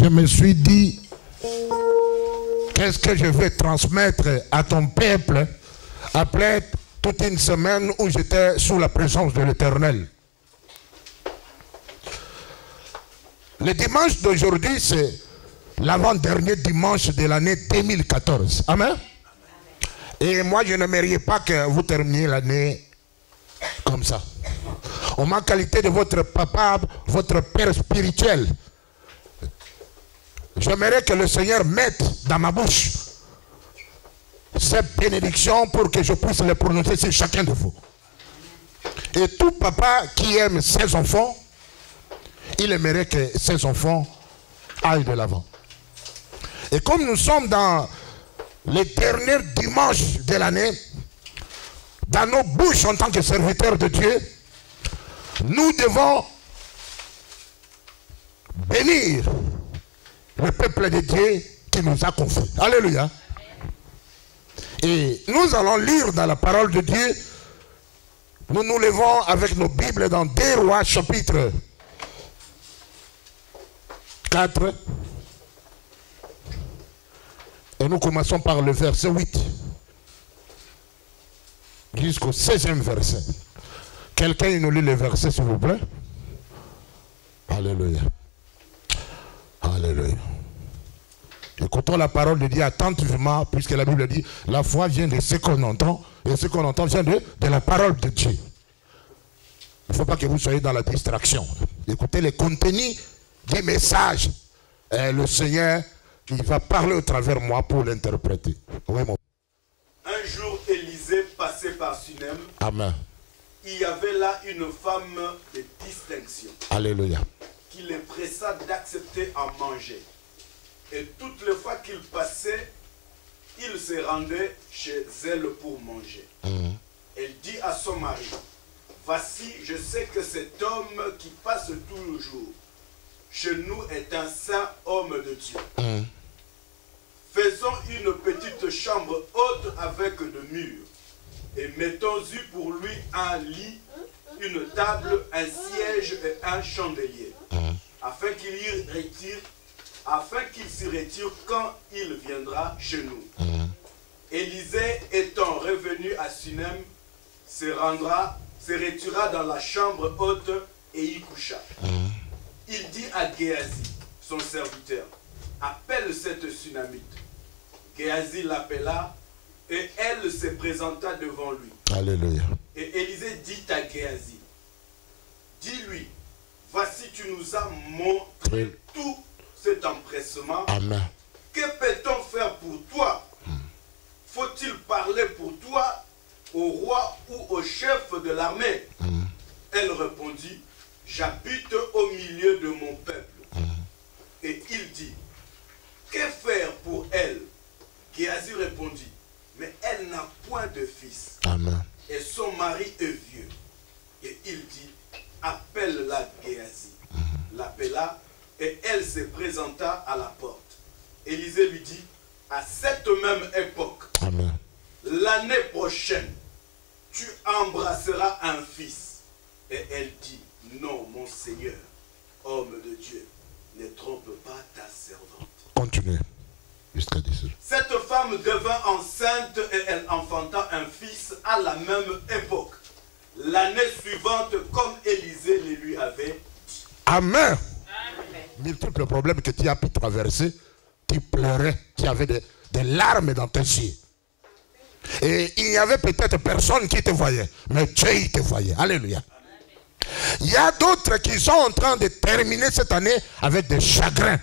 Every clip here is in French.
je me suis dit, qu'est-ce que je vais transmettre à ton peuple après toute une semaine où j'étais sous la présence de l'Éternel. Le dimanche d'aujourd'hui, c'est l'avant-dernier dimanche de l'année 2014. Amen. Et moi, je n'aimerais pas que vous terminiez l'année comme ça. En ma qualité de votre papa, votre père spirituel, j'aimerais que le Seigneur mette dans ma bouche cette bénédiction pour que je puisse les prononcer sur chacun de vous. Et tout papa qui aime ses enfants, il aimerait que ses enfants aillent de l'avant. Et comme nous sommes dans les derniers dimanches de l'année, dans nos bouches en tant que serviteurs de Dieu, nous devons bénir le peuple de Dieu qui nous a confié. Alléluia. Et nous allons lire dans la parole de Dieu. Nous nous levons avec nos Bibles dans 2 Rois chapitre 4. Et nous commençons par le verset 8. Jusqu'au 16e verset. Quelqu'un nous lit le verset s'il vous plaît. Alléluia. Alléluia. Écoutons la parole de Dieu attentivement, puisque la Bible dit, la foi vient de ce qu'on entend, et ce qu'on entend vient de la parole de Dieu. Il ne faut pas que vous soyez dans la distraction. Écoutez le contenu du message. Et le Seigneur, il va parler au travers moi pour l'interpréter. Oui, mon... Un jour, Élisée passait par Sunem. Amen. Il y avait là une femme de distinction. Alléluia. Qui les pressa d'accepter à manger. Et toutes les fois qu'il passait, il se rendait chez elle pour manger. Elle dit à son mari, voici, je sais que cet homme qui passe tout le jour chez nous est un saint homme de Dieu. Faisons une petite chambre haute avec de murs et mettons-y pour lui un lit, une table, un siège et un chandelier, afin qu'il s'y retire quand il viendra chez nous. Élisée étant revenu à Sunem, se retira dans la chambre haute et y coucha. Il dit à Géasi, son serviteur, appelle cette Sunamite. Géasi l'appela et elle se présenta devant lui. Alléluia. Et Élisée dit à Géasi, dis-lui, voici tu nous as montré tout cet empressement. Amen. Que peut-on faire pour toi? Faut-il parler pour toi au roi ou au chef de l'armée? Elle répondit, j'habite au milieu de mon peuple. Et il dit, que faire pour elle? Géasi répondit, mais elle n'a point de fils. Amen. Et son mari est vieux. Et il dit, appelle-la Géasi. L'appela et elle se présenta à la porte. Élisée lui dit, à cette même époque, l'année prochaine, tu embrasseras un fils. Et elle dit, non, mon Seigneur, homme de Dieu, ne trompe pas ta servante. Continue. Jusqu'à 10 heures. Cette femme devint enceinte et elle enfanta un fils à la même époque. L'année suivante, comme Élisée le lui avait dit. Amen. Multiples problèmes que tu as pu traverser, tu pleurais, tu avais des larmes dans tes yeux. Et il y avait peut-être personne qui te voyait, mais Dieu il te voyait. Alléluia. Il y a d'autres qui sont en train de terminer cette année avec des chagrins,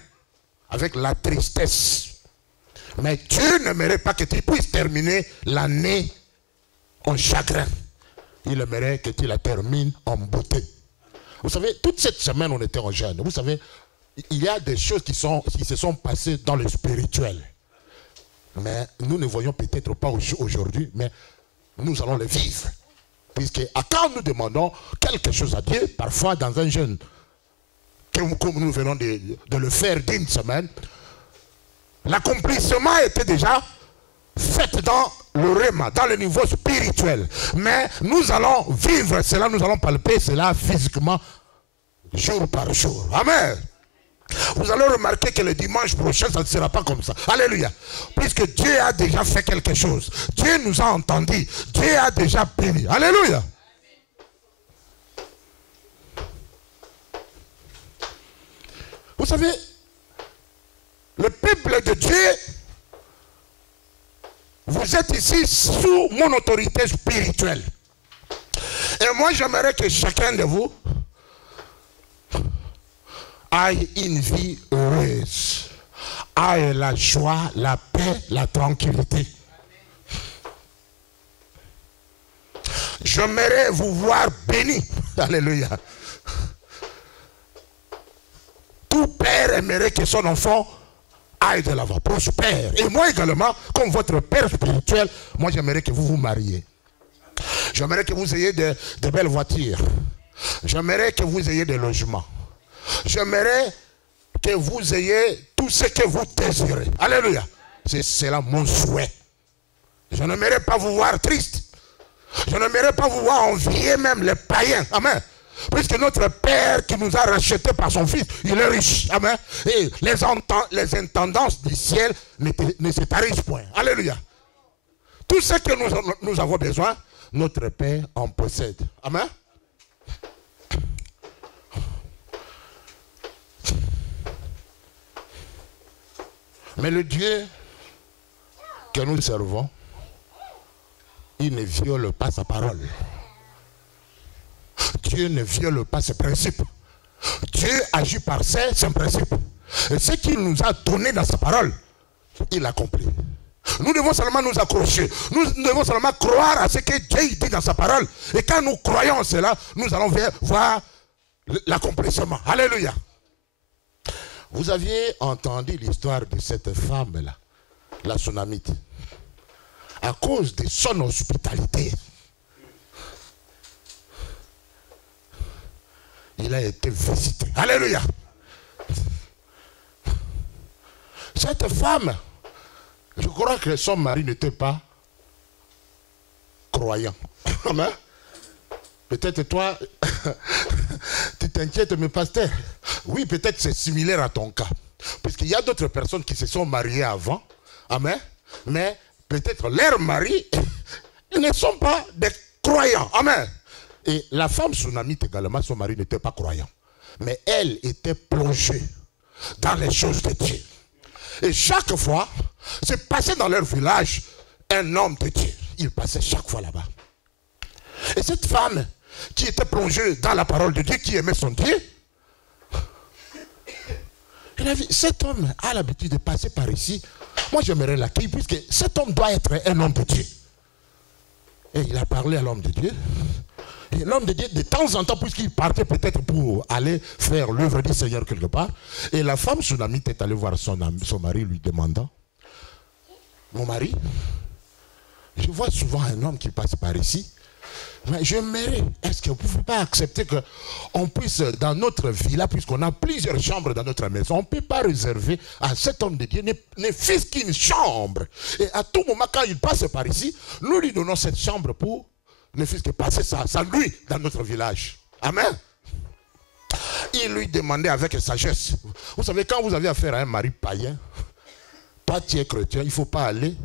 avec la tristesse. Mais Dieu n'aimerait pas que tu puisses terminer l'année en chagrin. Il aimerait que tu la termines en beauté. Vous savez, toute cette semaine, on était en jeûne. Vous savez, il y a des choses qui se sont passées dans le spirituel. Mais nous ne voyons peut-être pas aujourd'hui, mais nous allons le vivre. Puisque quand nous demandons quelque chose à Dieu, parfois dans un jeûne, comme nous venons de le faire d'une semaine, l'accomplissement était déjà fait dans le réma, dans le niveau spirituel. Mais nous allons vivre cela, nous allons palper cela physiquement, jour par jour. Amen. Vous allez remarquer que le dimanche prochain, ça ne sera pas comme ça. Alléluia. Puisque Dieu a déjà fait quelque chose. Dieu nous a entendus. Dieu a déjà béni. Alléluia. Vous savez, le peuple de Dieu, vous êtes ici sous mon autorité spirituelle. Et moi, j'aimerais que chacun de vous aille une vie heureuse, aille la joie, la paix, la tranquillité. J'aimerais vous voir béni. Alléluia. Tout père aimerait que son enfant aille de l'avant, prospère. Et moi également, comme votre père spirituel, moi j'aimerais que vous vous mariez. J'aimerais que vous ayez de belles voitures. J'aimerais que vous ayez des logements. J'aimerais que vous ayez tout ce que vous désirez. Alléluia. C'est là mon souhait. Je n'aimerais pas vous voir triste. Je n'aimerais pas vous voir envier même les païens. Amen. Puisque notre Père qui nous a rachetés par son Fils, il est riche. Amen. Et les intendances du ciel ne se tarissent point. Alléluia. Tout ce que nous avons besoin, notre Père en possède. Amen. Mais le Dieu que nous servons, il ne viole pas sa parole. Dieu ne viole pas ses principes. Dieu agit par ses principes. Et ce qu'il nous a donné dans sa parole, il l'accomplit. Nous devons seulement nous accrocher. Nous devons seulement croire à ce que Dieu dit dans sa parole. Et quand nous croyons en cela, nous allons voir l'accomplissement. Alléluia. Vous aviez entendu l'histoire de cette femme-là, la Sunamite. À cause de son hospitalité, il a été visité. Alléluia. Cette femme, je crois que son mari n'était pas croyant. Amen. Peut-être toi, tu t'inquiètes, mais pasteur. Oui, peut-être c'est similaire à ton cas. Parce qu'il y a d'autres personnes qui se sont mariées avant. Amen. Mais peut-être leurs maris ne sont pas des croyants. Amen. Et la femme Sunamite également, son mari n'était pas croyant. Mais elle était plongée dans les choses de Dieu. Et chaque fois, c'est passé dans leur village un homme de Dieu. Il passait chaque fois là-bas. Et cette femme qui était plongée dans la parole de Dieu, qui aimait son Dieu, elle a vu, cet homme a l'habitude de passer par ici. Moi, j'aimerais l'accueillir, puisque cet homme doit être un homme de Dieu. Et il a parlé à l'homme de Dieu. Et l'homme de Dieu, de temps en temps, puisqu'il partait peut-être pour aller faire l'œuvre du Seigneur quelque part, et la femme Sunamite est allée voir son mari, lui demandant, mon mari, je vois souvent un homme qui passe par ici, mais j'aimerais, est-ce que vous ne pouvez pas accepter qu'on puisse, dans notre villa, puisqu'on a plusieurs chambres dans notre maison, on ne peut pas réserver à cet homme de Dieu ne fût-ce qu'une chambre. Et à tout moment, quand il passe par ici, nous lui donnons cette chambre pour ne fût-ce que passer sa nuit dans notre village. Amen. Il lui demandait avec sagesse. Vous savez, quand vous avez affaire à un mari païen, toi tu es chrétien, il ne faut pas aller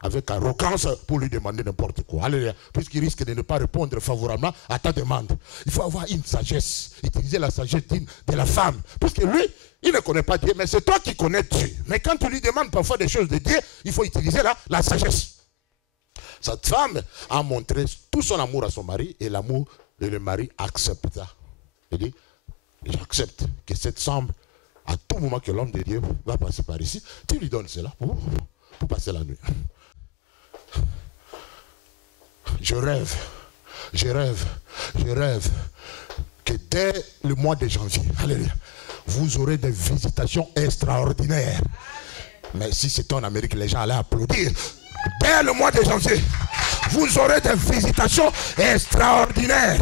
avec arrogance pour lui demander n'importe quoi. Alléluia. Puisqu'il risque de ne pas répondre favorablement à ta demande. Il faut avoir une sagesse. Utiliser la sagesse de la femme. Puisque lui, il ne connaît pas Dieu, mais c'est toi qui connais Dieu. Mais quand tu lui demandes parfois des choses de Dieu, il faut utiliser la sagesse. Cette femme a montré tout son amour à son mari et l'amour de le mari accepta. Il dit, j'accepte que cette chambre, à tout moment que l'homme de Dieu va passer par ici, tu lui donnes cela pour passer la nuit. Je rêve que dès le mois de janvier, alléluia, vous aurez des visitations extraordinaires. Mais si c'était en Amérique, les gens allaient applaudir. Dès le mois de janvier, vous aurez des visitations extraordinaires.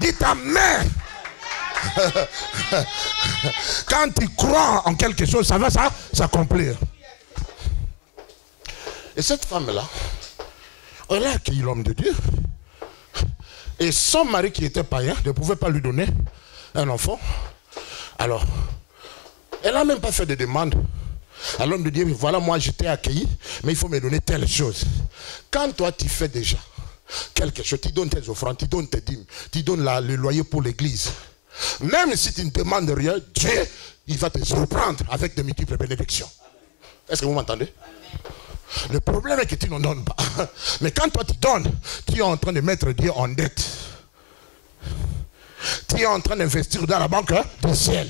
Dites amen. Quand tu crois en quelque chose, ça va s'accomplir. Et cette femme-là, elle a accueilli l'homme de Dieu. Et son mari qui était païen ne pouvait pas lui donner un enfant. Alors, Elle n'a même pas fait de demande. À l'homme de Dieu, voilà, moi je t'ai accueilli, mais il faut me donner telle chose. Quand toi tu fais déjà quelque chose, tu donnes tes offrandes, tu donnes tes dîmes, tu donnes le loyer pour l'église. Même si tu ne demandes rien, Dieu, il va te surprendre avec de multiples bénédictions. Est-ce que vous m'entendez? Le problème est que tu n'en donnes pas. Mais quand toi tu donnes, tu es en train de mettre Dieu en dette. Tu es en train d'investir dans la banque du ciel.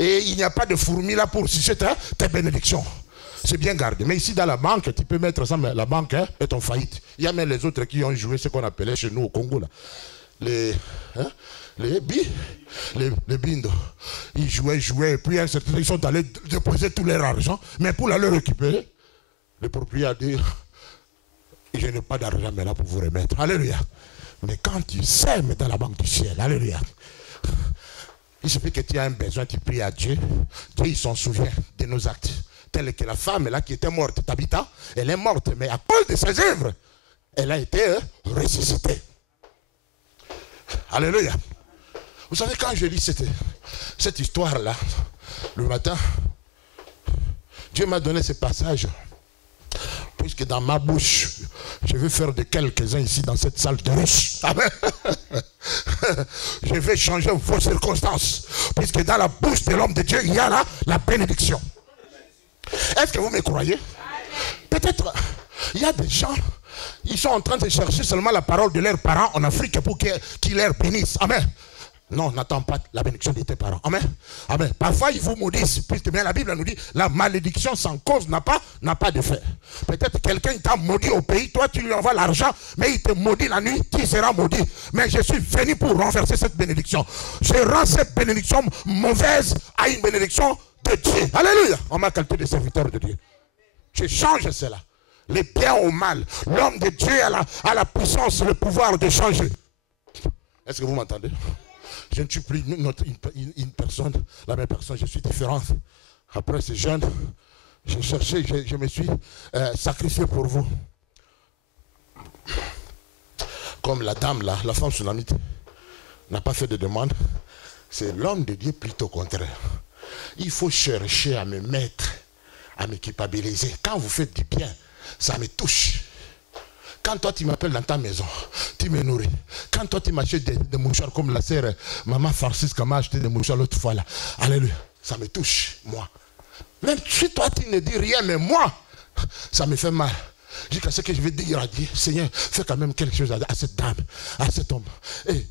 Et il n'y a pas de fourmi là pour sucer tes bénédictions. C'est bien gardé. Mais ici dans la banque, tu peux mettre ça, mais la banque est en faillite. Il y a même les autres qui ont joué ce qu'on appelait chez nous au Congo là. Les bindos. Ils jouaient, et puis ils sont allés déposer tout leur argent. Mais pour aller récupérer, le propriétaire a dit, je n'ai pas d'argent maintenant pour vous remettre. Alléluia. Mais quand tu sèmes dans la banque du ciel, alléluia. Il suffit que tu as un besoin, tu pries à Dieu. Dieu, il s'en souvient de nos actes. Telle que la femme là qui était morte, Tabitha, elle est morte, mais à cause de ses œuvres, elle a été ressuscitée. Alléluia. Vous savez, quand je lis cette histoire-là, le matin, Dieu m'a donné ce passage. Puisque dans ma bouche, je vais faire de quelques-uns ici dans cette salle de riches. Amen. Je vais changer vos circonstances. Puisque dans la bouche de l'homme de Dieu, il y a la bénédiction. Est-ce que vous me croyez? Peut-être, il y a des gens, ils sont en train de chercher seulement la parole de leurs parents en Afrique pour qu'ils leur bénissent. Amen. Non, n'attends pas la bénédiction de tes parents. Amen. Amen. Parfois, ils vous maudissent, puisque bien la Bible nous dit, la malédiction sans cause n'a pas de fait. Peut-être quelqu'un t'a maudit au pays, toi tu lui envoies l'argent, mais il te maudit la nuit, tu seras maudit. Mais je suis venu pour renverser cette bénédiction. Je rends cette bénédiction mauvaise à une bénédiction de Dieu. Alléluia. On m'a qualifié de serviteur de Dieu. Je change cela. Les biens au mal. L'homme de Dieu a la puissance, le pouvoir de changer. Est-ce que vous m'entendez? Je ne suis plus une personne, la même personne, je suis différente. Après ces jeunes, j'ai cherché, je me suis sacrifié pour vous. Comme la dame là, la femme sunamite, n'a pas fait de demande, c'est l'homme de Dieu plutôt contraire. Il faut chercher à me mettre, à me culpabiliser. Quand vous faites du bien, ça me touche. Quand toi tu m'appelles dans ta maison, tu me nourris. Quand toi tu m'achètes des mouchoirs comme la sœur maman Francisca m'a acheté des mouchoirs l'autre fois là. Alléluia. Ça me touche, moi. Même si toi tu ne dis rien, mais moi, ça me fait mal. Jusqu'à ce que je vais dire à Dieu, Seigneur, fais quand même quelque chose à cette dame, à cet homme. Et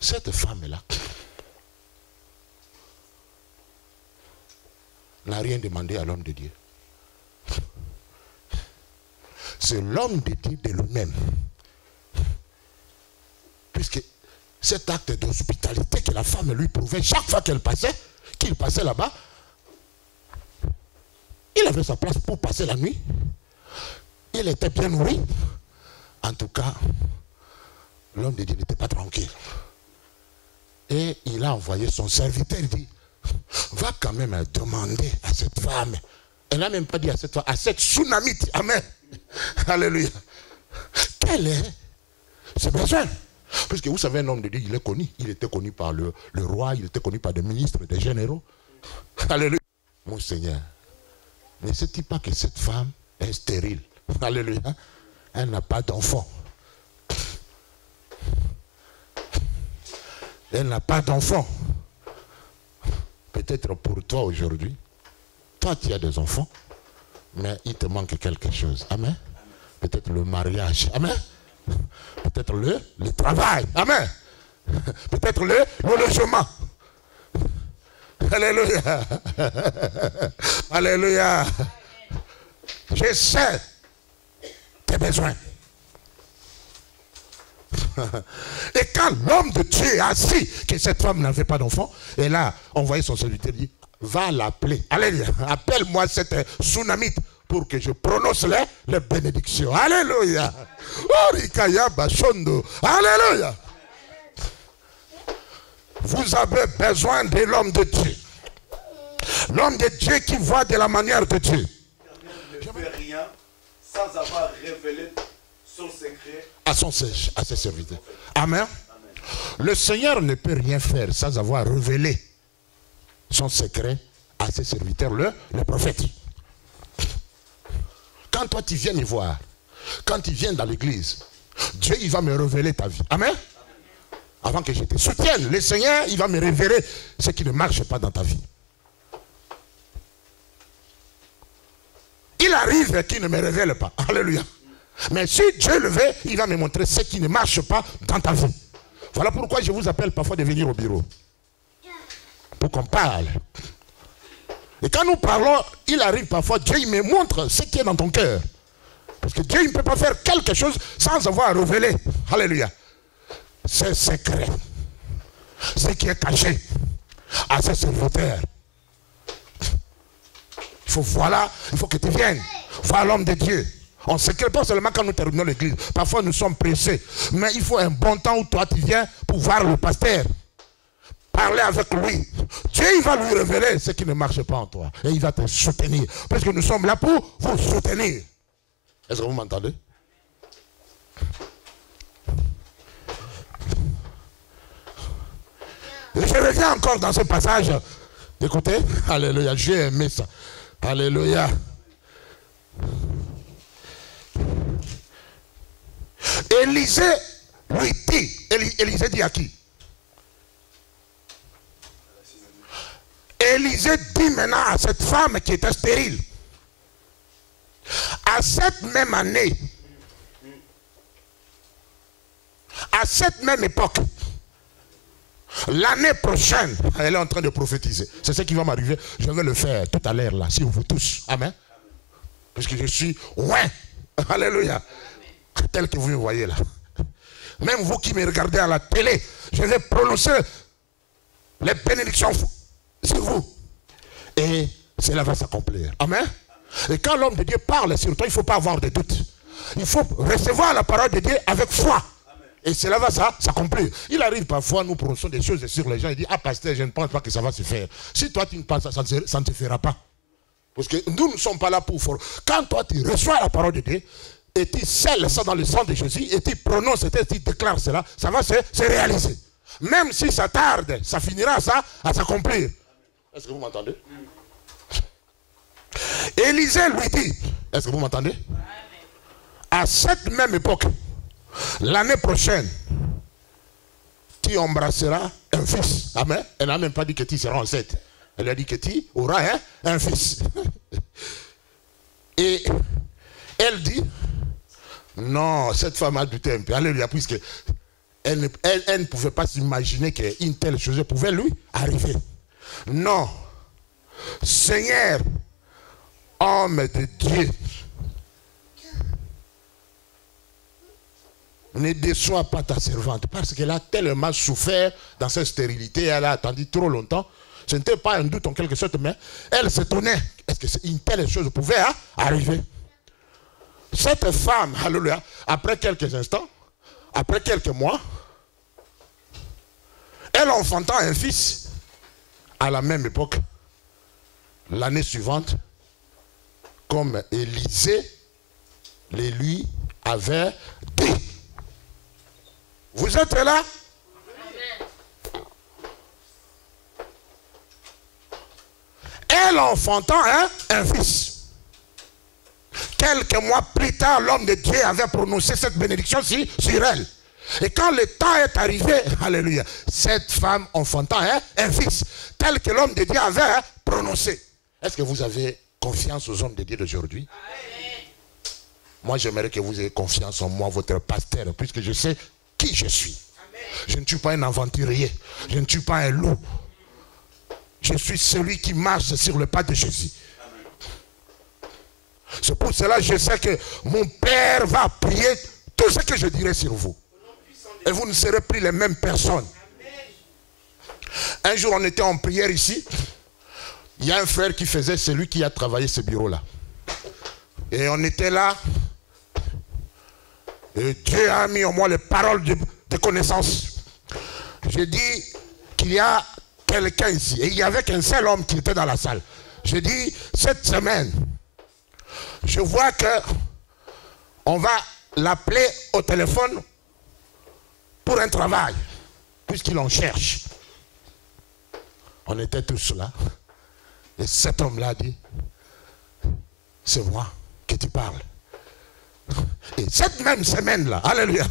cette femme-là n'a rien demandé à l'homme de Dieu. C'est l'homme de Dieu de lui-même. Puisque cet acte d'hospitalité que la femme lui prouvait chaque fois qu'il passait là-bas, il avait sa place pour passer la nuit. Il était bien nourri. En tout cas, l'homme de Dieu n'était pas tranquille. Et il a envoyé son serviteur, il dit, va quand même demander à cette femme. Elle n'a même pas dit à cette femme, à cette sunamite. Amen. Alléluia. Quel est ce besoin? Parce que vous savez, un homme de Dieu, il est connu. Il était connu par le roi, il était connu par des ministres, des généraux. Alléluia. Mon Seigneur, ne sais-tu pas que cette femme est stérile? Alléluia. Elle n'a pas d'enfant. Elle n'a pas d'enfant. Peut-être pour toi aujourd'hui, toi tu as des enfants, mais il te manque quelque chose. Amen. Peut-être le mariage. Amen. Peut-être le travail. Amen. Peut-être le logement. Alléluia. Alléluia. Je sais tes besoins. Et quand l'homme de Dieu est assis, que cette femme n'avait pas d'enfant, et là, on voyait son serviteur dire, va l'appeler. Alléluia. Appelle-moi cette sunamite pour que je prononce les bénédictions. Alléluia. Alléluia. Vous avez besoin de l'homme de Dieu. L'homme de Dieu qui voit de la manière de Dieu. Ne fait rien sans avoir révélé son secret à ses serviteurs. Amen. Le Seigneur ne peut rien faire sans avoir révélé son secret à ses serviteurs, le prophète. Quand toi tu viens y voir, quand tu viens dans l'église, Dieu il va me révéler ta vie. Amen. Avant que je te soutienne, le Seigneur il va me révéler ce qui ne marche pas dans ta vie. Il arrive qu'il ne me révèle pas. Alléluia. Mais si Dieu le veut, il va me montrer ce qui ne marche pas dans ta vie. Voilà pourquoi je vous appelle parfois de venir au bureau. Pour qu'on parle. Et quand nous parlons, il arrive parfois, Dieu il me montre ce qui est dans ton cœur. Parce que Dieu il ne peut pas faire quelque chose sans avoir révélé. Alléluia. C'est secret. Ce qui est caché à ses serviteurs. Il faut que tu viennes voir l'homme de Dieu. On ne secret pas seulement quand nous terminons l'église. Parfois nous sommes pressés. Mais il faut un bon temps où toi tu viens pour voir le pasteur. Parler avec lui. Dieu il va lui révéler ce qui ne marche pas en toi. Et il va te soutenir. Parce que nous sommes là pour vous soutenir. Est-ce que vous m'entendez? Je reviens encore dans ce passage. Écoutez. Alléluia. J'ai aimé ça. Alléluia. Élisée lui dit. Élisée dit à qui? Élisée dit maintenant à cette femme qui était stérile. À cette même année, à cette même époque, l'année prochaine, elle est en train de prophétiser. C'est ce qui va m'arriver. Je vais le faire tout à l'heure là, si vous tous. Amen. Parce que je suis ouais. Alléluia. Tel que vous me voyez là. Même vous qui me regardez à la télé, je vais prononcer les bénédictions sur vous. Et cela va s'accomplir. Amen. Et quand l'homme de Dieu parle sur toi, il ne faut pas avoir de doute. Il faut recevoir la parole de Dieu avec foi. Et cela va s'accomplir. Il arrive parfois, nous prononçons des choses sur les gens. Il dit, ah pasteur, je ne pense pas que ça va se faire. Si toi tu ne penses pas, ça ne te fera pas. Parce que nous ne sommes pas là pour faire. Quand toi tu reçois la parole de Dieu, et tu scelles ça dans le sang de Jésus, et tu prononces, et tu déclares cela, ça va se réaliser. Même si ça tarde, ça finira à s'accomplir. Est-ce que vous m'entendez? Élisée lui dit, est-ce que vous m'entendez? À cette même époque, l'année prochaine, tu embrasseras un fils. Amen. Elle n'a même pas dit que tu seras enceinte. Elle a dit que tu auras un fils. Et elle dit, non, cette femme a douté un peu. Alléluia, puisque elle ne pouvait pas s'imaginer qu'une telle chose pouvait lui arriver. Non. Seigneur, homme de Dieu, ne déçois pas ta servante, parce qu'elle a tellement souffert dans cette stérilité, elle a attendu trop longtemps. Ce n'était pas un doute en quelque sorte, mais elle s'étonnait. Est-ce que une telle chose pouvait arriver? Cette femme, alléluia, après quelques instants, après quelques mois, elle enfantant un fils à la même époque, l'année suivante, comme Élisée les lui avait dit. Vous êtes là? Elle enfantant un fils. Quelques mois plus tard, l'homme de Dieu avait prononcé cette bénédiction sur elle. Et quand le temps est arrivé, alléluia, cette femme enfantant un fils, tel que l'homme de Dieu avait prononcé. Est-ce que vous avez confiance aux hommes de Dieu d'aujourd'hui? Moi, j'aimerais que vous ayez confiance en moi, votre pasteur, puisque je sais qui je suis. Je ne suis pas un aventurier. Je ne suis pas un loup. Je suis celui qui marche sur le pas de Jésus. C'est pour cela que je sais que mon Père va appuyer tout ce que je dirai sur vous. Et vous ne serez plus les mêmes personnes. Un jour, on était en prière ici. Il y a un frère qui faisait, celui qui a travaillé ce bureau-là. Et on était là. Et Dieu a mis en moi les paroles de connaissance. J'ai dit qu'il y a quelqu'un ici. Et il y avait qu'un seul homme qui était dans la salle. J'ai dit, cette semaine, je vois que on va l'appeler au téléphone pour un travail. puisqu'il en cherche. On était tous là. Et cet homme-là dit, c'est moi que tu parles. Et cette même semaine-là, alléluia.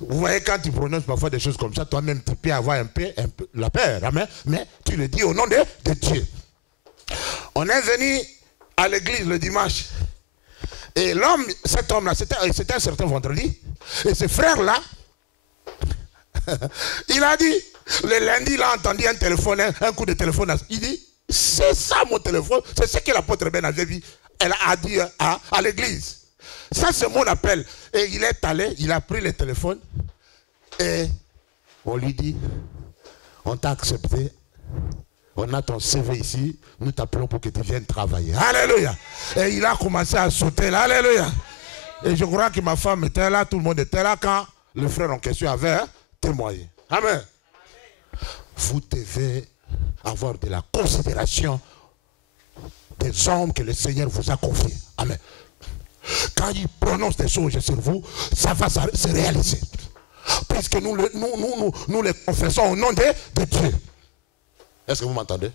Vous voyez, quand tu prononces parfois des choses comme ça, toi-même, tu peux avoir un peu la peur. Amen. Mais tu le dis au nom de Dieu. On est venu à l'église le dimanche. Et l'homme, cet homme-là, c'était un certain vendredi. Et ce frère-là, il a dit, le lundi, il a entendu un téléphone, un coup de téléphone. Il dit, c'est ça mon téléphone, c'est ce que l'apôtre Ben avait dit. Elle a dit à l'église. Ça, c'est mon appel. Et il est allé, il a pris le téléphone. Et on lui dit, on t'a accepté. On a ton CV ici. Nous t'appelons pour que tu viennes travailler. Alléluia. Et il a commencé à sauter là. Alléluia. Et je crois que ma femme était là, tout le monde était là quand le frère en question avait témoigné. Amen. Vous devez avoir de la considération des hommes que le Seigneur vous a confiés. Amen. Quand il prononce des choses sur vous, ça va se réaliser. Puisque nous les confessons au nom de Dieu. Est-ce que vous m'entendez?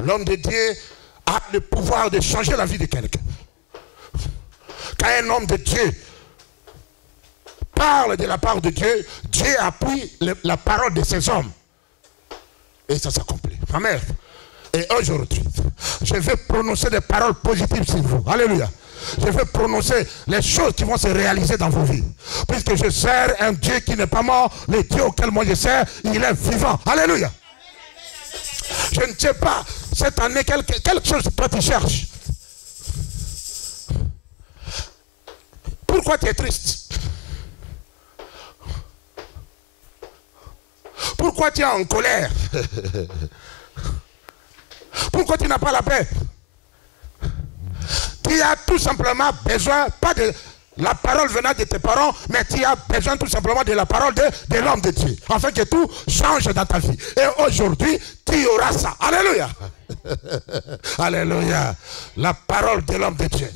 L'homme de Dieu a le pouvoir de changer la vie de quelqu'un. Quand un homme de Dieu parle de la part de Dieu, Dieu appuie la parole de ces hommes. Et ça s'accomplit. Amen. Et aujourd'hui, je vais prononcer des paroles positives sur vous. Alléluia. Je vais prononcer les choses qui vont se réaliser dans vos vies. Puisque je sers un Dieu qui n'est pas mort, le Dieu auquel moi je sers, il est vivant. Alléluia. Je ne sais pas, cette année, quelque chose que toi tu cherches. Pourquoi tu es triste? Pourquoi tu es en colère? Pourquoi tu n'as pas la paix? Tu as tout simplement besoin, pas de la parole venant de tes parents, mais tu as besoin tout simplement de la parole de l'homme de Dieu. Afin que tout change dans ta vie. Et aujourd'hui, tu auras ça. Alléluia. Alléluia. La parole de l'homme de Dieu.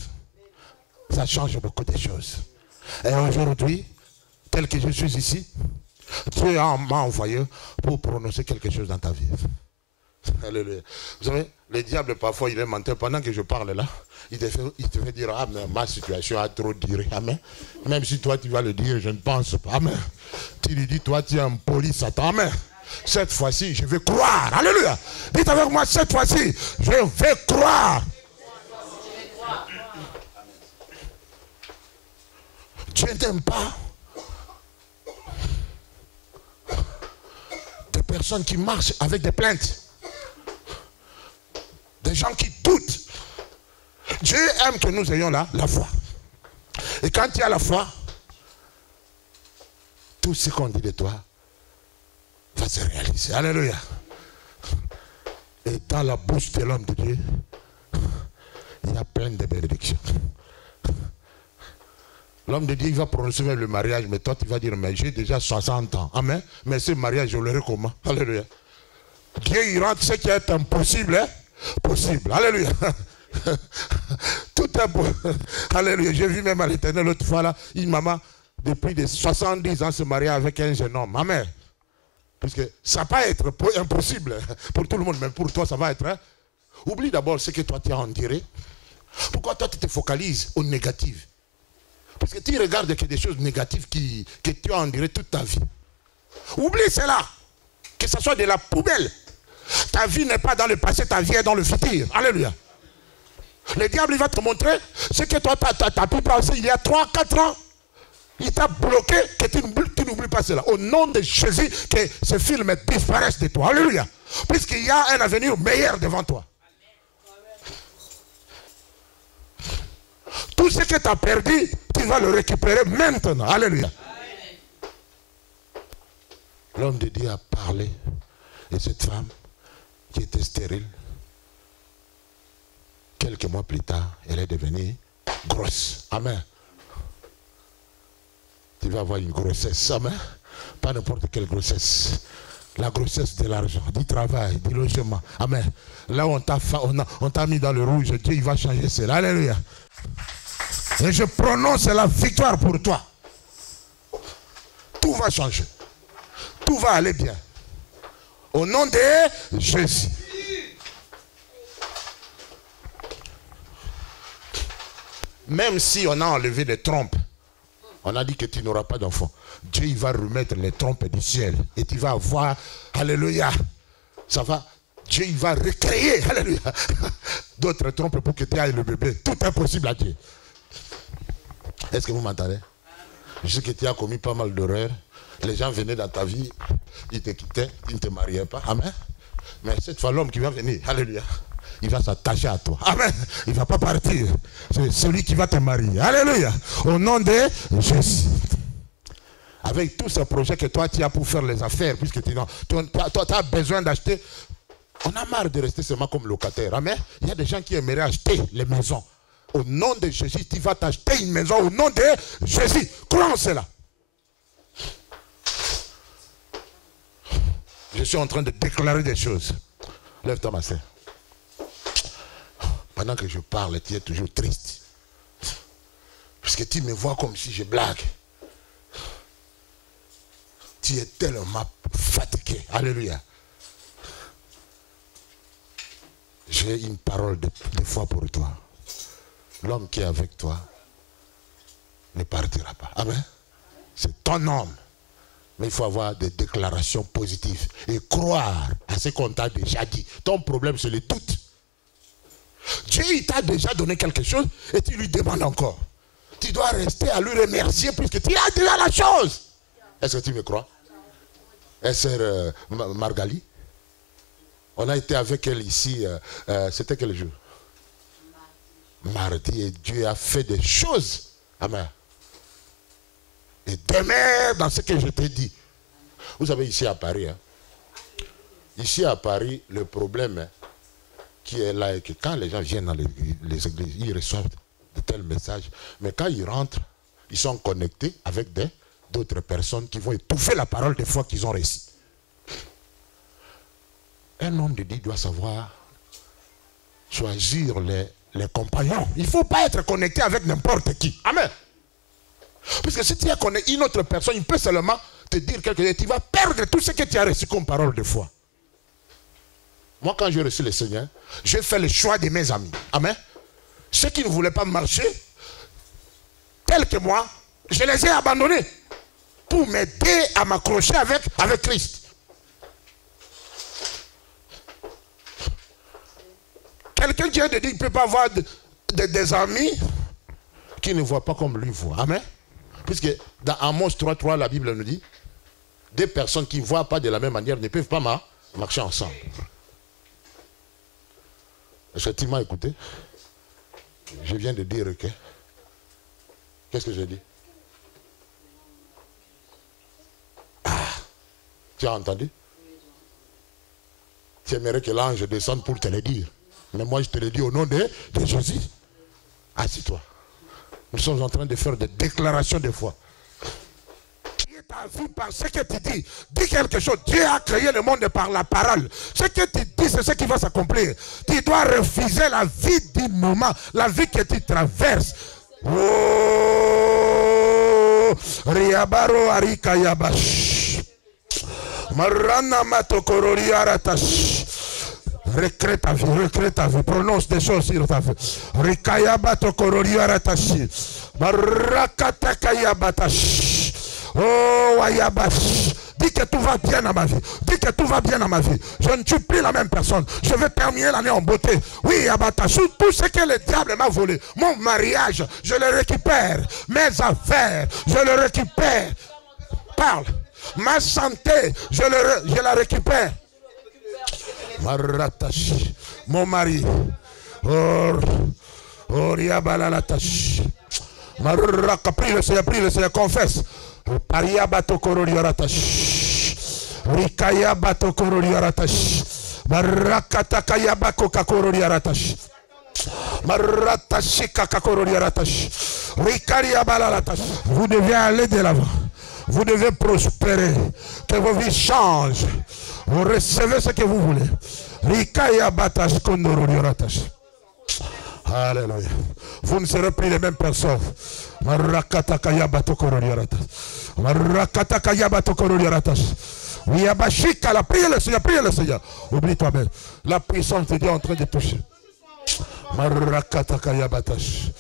Ça change beaucoup de choses. Et aujourd'hui, tel que je suis ici, Dieu m'a envoyé pour prononcer quelque chose dans ta vie. Alléluia. Vous savez, le diable parfois il est menteur. Pendant que je parle là, il te fait dire, ah mais ma situation a trop duré. Amen. Même si toi tu vas le dire, je ne pense pas. Amen. Tu lui dis, toi tu es un poli Satan. Amen. Cette fois-ci, je vais croire. Alléluia. Dites avec moi, cette fois-ci, je vais croire. Dieu n'aime pas des personnes qui marchent avec des plaintes. Des gens qui doutent. Dieu aime que nous ayons la foi. Et quand tu as la foi, tout ce qu'on dit de toi va se réaliser. Alléluia. Et dans la bouche de l'homme de Dieu, il y a plein de bénédictions. L'homme de Dieu, il va prononcer même le mariage, mais toi, tu vas dire, mais j'ai déjà 60 ans. Amen. Mais ce mariage, je l'aurai comment? Alléluia. Dieu, il rend ce qui est impossible, hein? Possible. Alléluia. Tout est possible. Alléluia. J'ai vu même à l'Éternel l'autre fois là, une maman de plus de 70 ans se marier avec un jeune homme. Amen. Parce que ça va être impossible pour tout le monde, même pour toi, ça va être. Hein? Oublie d'abord ce que toi tu as enduré. Pourquoi toi tu te focalises au négatif? Parce que tu regardes que des choses négatives que tu as enduré toute ta vie. Oublie cela. Que ce soit de la poubelle. Ta vie n'est pas dans le passé, ta vie est dans le futur. Alléluia. Le diable il va te montrer ce que toi tu as pu penser il y a 3-4 ans. Il t'a bloqué, que tu n'oublies pas cela. Au nom de Jésus, que ce film disparaisse de toi. Alléluia. Puisqu'il y a un avenir meilleur devant toi. Tout ce que tu as perdu, tu vas le récupérer maintenant. Alléluia. L'homme de Dieu a parlé. Et cette femme, qui était stérile, quelques mois plus tard, elle est devenue grosse. Amen. Tu vas avoir une grossesse. Amen. Pas n'importe quelle grossesse. La grossesse de l'argent, du travail, du logement. Amen. Là où on t'a mis dans le rouge, Dieu il va changer cela. Alléluia. Et je prononce la victoire pour toi. Tout va changer. tout va aller bien. Au nom de Jésus. Même si on a enlevé les trompes, on a dit que tu n'auras pas d'enfant. Dieu il va remettre les trompes du ciel et tu vas avoir, alléluia, ça va, Dieu il va recréer, alléluia, d'autres trompes pour que tu ailles le bébé. Tout est possible à Dieu. Est-ce que vous m'entendez? Je sais que tu as commis pas mal d'erreurs. Les gens venaient dans ta vie, ils te quittaient, ils ne te mariaient pas. Amen. Mais cette fois, l'homme qui va venir, alléluia, il va s'attacher à toi. Amen. Il ne va pas partir. C'est celui qui va te marier. Alléluia. Au nom de Jésus. Avec tous ces projets que toi, tu as pour faire les affaires, puisque tu as besoin d'acheter. On a marre de rester seulement comme locataire. Amen. Il y a des gens qui aimeraient acheter les maisons. Au nom de Jésus, tu vas t'acheter une maison. Au nom de Jésus. Crois en cela. Je suis en train de déclarer des choses. Lève-toi, ma soeur. Pendant que je parle, tu es toujours triste. Parce que tu me vois comme si je blague. Tu es tellement fatigué. Alléluia. J'ai une parole de foi pour toi. L'homme qui est avec toi ne partira pas. Amen. C'est ton homme. Mais il faut avoir des déclarations positives et croire à ce qu'on t'a déjà dit. Ton problème, c'est le doute. Dieu, il t'a déjà donné quelque chose et tu lui demandes encore. Tu dois rester à lui remercier puisque tu as déjà la chose. Est-ce que tu me crois? Et sœur Margali, on a été avec elle ici, c'était quel jour? Mardi, et Dieu a fait des choses. Amen. Et demeure dans ce que je t'ai dit. Vous savez, ici à Paris, ici à Paris, le problème qui est là, est que quand les gens viennent dans les églises, ils reçoivent de tels messages, mais quand ils rentrent, ils sont connectés avec d'autres personnes qui vont étouffer la parole des fois qu'ils ont reçue. Un homme de Dieu doit savoir choisir les compagnons. Il ne faut pas être connecté avec n'importe qui. Amen. Parce que si tu as connecté une autre personne, il peut seulement te dire quelque chose. Tu vas perdre tout ce que tu as reçu comme parole de foi. Moi, quand j'ai reçu le Seigneur, j'ai fait le choix de mes amis. Amen. Ceux qui ne voulaient pas marcher, tels que moi, je les ai abandonnés pour m'aider à m'accrocher avec Christ. Quelqu'un qui a dit qu'il ne peut pas avoir des amis qui ne voient pas comme lui voit. Amen. Puisque dans Amos 3.3, la Bible nous dit, des personnes qui ne voient pas de la même manière ne peuvent pas marcher ensemble. Est-ce que tu m'as écouté? Je viens de dire que... Qu'est-ce que j'ai dit? Ah, tu as entendu? Tu aimerais que l'ange descende pour te le dire. Mais moi, je te le dis au nom de Jésus. Assis-toi. Nous sommes en train de faire des déclarations de foi. Dieu t'a vu par ce que tu dis. Dis quelque chose. Dieu a créé le monde par la parole. Ce que tu dis, c'est ce qui va s'accomplir. Tu dois refuser la vie du moment, la vie que tu traverses. Oh, Riabaro Arika Yabash. Marana Matokorori Aratash. Recrée ta vie, prononce des choses sur ta vie. Rikayabato korori aratashi. Marakatakayabatash. Oh, ayabash. Dis que tout va bien dans ma vie. Dis que tout va bien dans ma vie. Je ne suis plus la même personne. Je vais terminer l'année en beauté. Oui, Abatash. Tout ce que le diable m'a volé. Mon mariage, je le récupère. Mes affaires, je le récupère. Parle. Ma santé, je la récupère. Maratashi, mon mari. Riabalalatashi. Maraka, prie le Seigneur, confesse. Pariabato kororiaratashi. Rikayabato kororiaratashi. Marakatakayabako kakororiaratashi. Maratashi kakororiaratashi. Rikariabalalatashi. Vous devez aller de l'avant. Vous devez prospérer. Que vos vies changent. Vous recevez ce que vous voulez. Alléluia. Vous ne serez plus les mêmes personnes. Oui, Abashika, la prière le Seigneur, priez le Seigneur. Oublie toi-même. La puissance de Dieu est en train de toucher. Marakataka batash.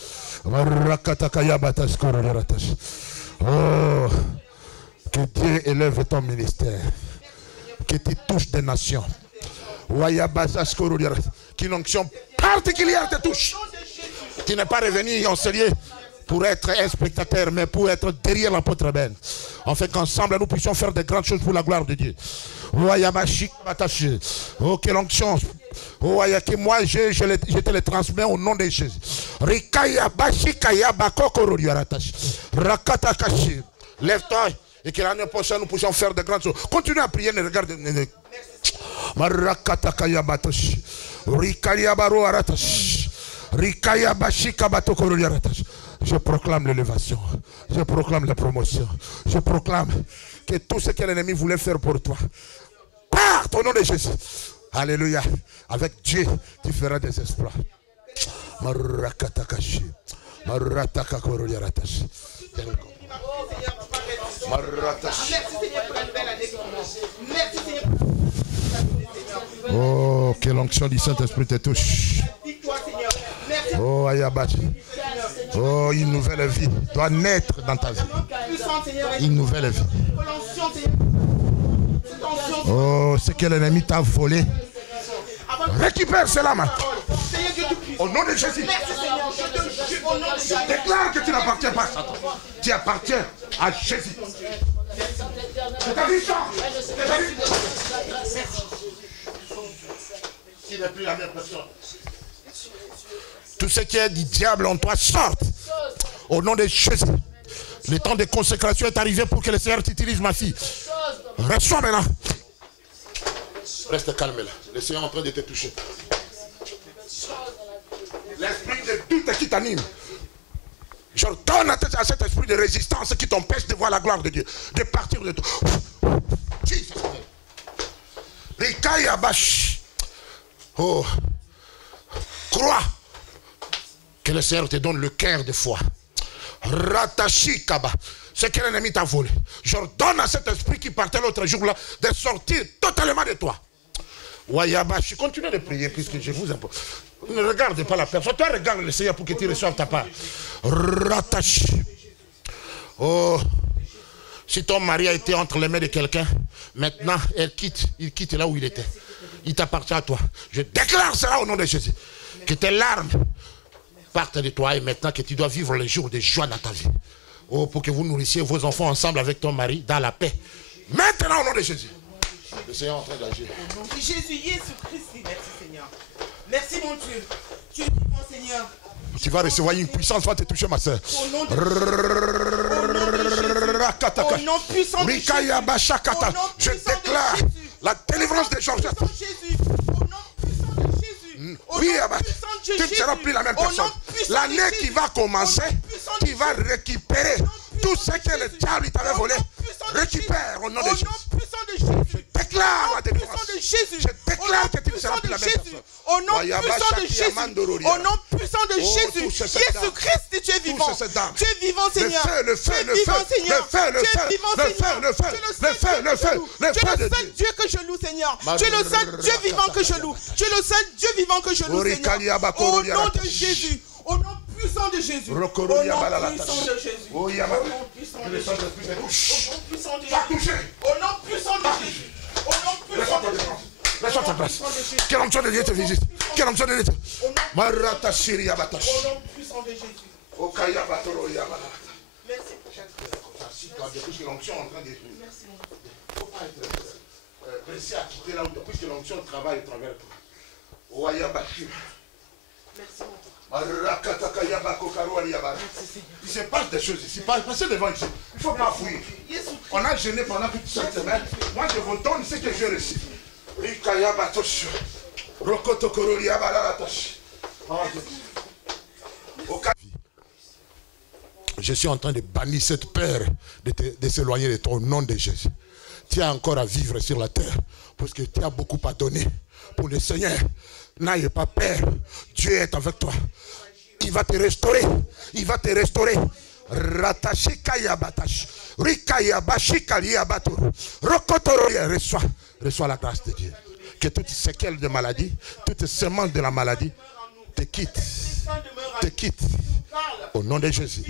Marakataka batash kororatash. Oh, que Dieu élève ton ministère. Que tu touches des nations. Qu'une onction particulière te touche. Tu n'es pas revenu enseigner pour être un spectateur, mais pour être derrière l'apôtre Ben. En fait qu'ensemble, nous puissions faire de grandes choses pour la gloire de Dieu. Oh, quelle onction. Oh, que moi, je te le transmets au nom de Jésus. Lève-toi et que l'année prochaine, nous puissions faire de grandes choses. Continue à prier, ne regarde. Je proclame l'élévation. Je proclame la promotion. Je proclame que tout ce que l'ennemi voulait faire pour toi, part au nom de Jésus. Alléluia. Avec Dieu, tu feras des exploits. Oh, que l'onction du Saint-Esprit te touche. Oh, Ayabat. Oh, une nouvelle vie doit naître dans ta vie. Une nouvelle vie. Oh, ce que l'ennemi t'a volé, récupère cela maintenant. Au nom de Jésus. Je déclare que tu n'appartiens pas à Satan. Tu appartiens à Jésus. C'est ta vie, il n'est plus la même personne. Tout ce qui est du diable en toi sorte. Au nom de Jésus. Le temps de consécration est arrivé pour que le Seigneur t'utilise, ma fille. Reçois maintenant. Reste calme là. Le Seigneur est en train de te toucher. L'esprit de doute qui t'anime. J'ordonne à cet esprit de résistance qui t'empêche de voir la gloire de Dieu, de partir de toi. Oh, crois que le Seigneur te donne le cœur de foi. Ratashi Kaba, ce que l'ennemi t'a volé. J'ordonne à cet esprit qui partait l'autre jour là de sortir totalement de toi. Wayabashi, continue de prier puisque je vous impose. Ne regarde pas la personne. Toi, regarde le Seigneur pour que tu reçoives ta part. Ratashi. Oh, si ton mari a été entre les mains de quelqu'un, maintenant, il quitte là où il était. Il t'appartient à toi. Je déclare cela au nom de Jésus. Que tes larmes partent de toi et maintenant que tu dois vivre les jours de joie dans ta vie. Oh, pour que vous nourrissiez vos enfants ensemble avec ton mari dans la paix. Maintenant, au nom de Jésus. Le Seigneur est en train d'agir. Au nom de Jésus, Jésus-Christ, merci Seigneur. Merci mon Dieu. Tu es vivant Seigneur. Tu vas recevoir une puissance, va te toucher ma soeur. Au nom de Jésus. Au nom puissant de Jésus. Je déclare la délivrance de Georges. Oui, tu ne seras plus la même personne. L'année qui va commencer, tu vas récupérer tout ce que le diable t'avait volé. Récupère au nom de Jésus. Je déclare la délivrance. Je déclare que tu ne seras plus la même personne. Au nom puissant de Jésus. Au nom puissant de Jésus. Jésus-Christ, tu es vivant. Tu es vivant, Seigneur. Le feu, le feu, le feu, le feu, le feu, le feu, le feu, le feu, le feu. Tu es le seul Dieu que je loue, Seigneur. Tu es le seul Dieu vivant que je loue. Tu es le seul Dieu vivant que je loue, Seigneur. Au nom de Jésus. Au nom puissant de Jésus. Au nom puissant de Jésus. Au nom puissant de Jésus. Au nom puissant de Jésus. Au nom puissant de Jésus. Laisse-toi ta place. Quelle onction de Dieu te visite. Quelle onction de Dieu te visite. Marata Syria Batash. Au nom puissant de Jésus. Okaya Batoro Yabala. Merci. Si tu as depuis que l'onction est en train de. Merci. Il ne faut pas être pressé à quitter là où tu as, puisque l'onction travaille à travers toi. Oya Bashi. Merci mon Dieu. Il se passe des choses ici. Passez devant ici. Il ne faut pas fouiller. On a gêné pendant toute cette semaine. Moi, je vous donne ce que j'ai reçu. Je suis en train de bannir cette peur de s'éloigner de toi au nom de Jésus. Tu as encore à vivre sur la terre parce que tu as beaucoup à donner pour le Seigneur. N'aie pas peur. Dieu est avec toi. Il va te restaurer. Il va te restaurer. Ratashikaya batash. Rikaya bashikalia baturu. Rokotoro. Reçois la grâce de Dieu. Que toutes séquelles de maladie, toutes semences de la maladie te quittent. Te quittent. Au nom de Jésus.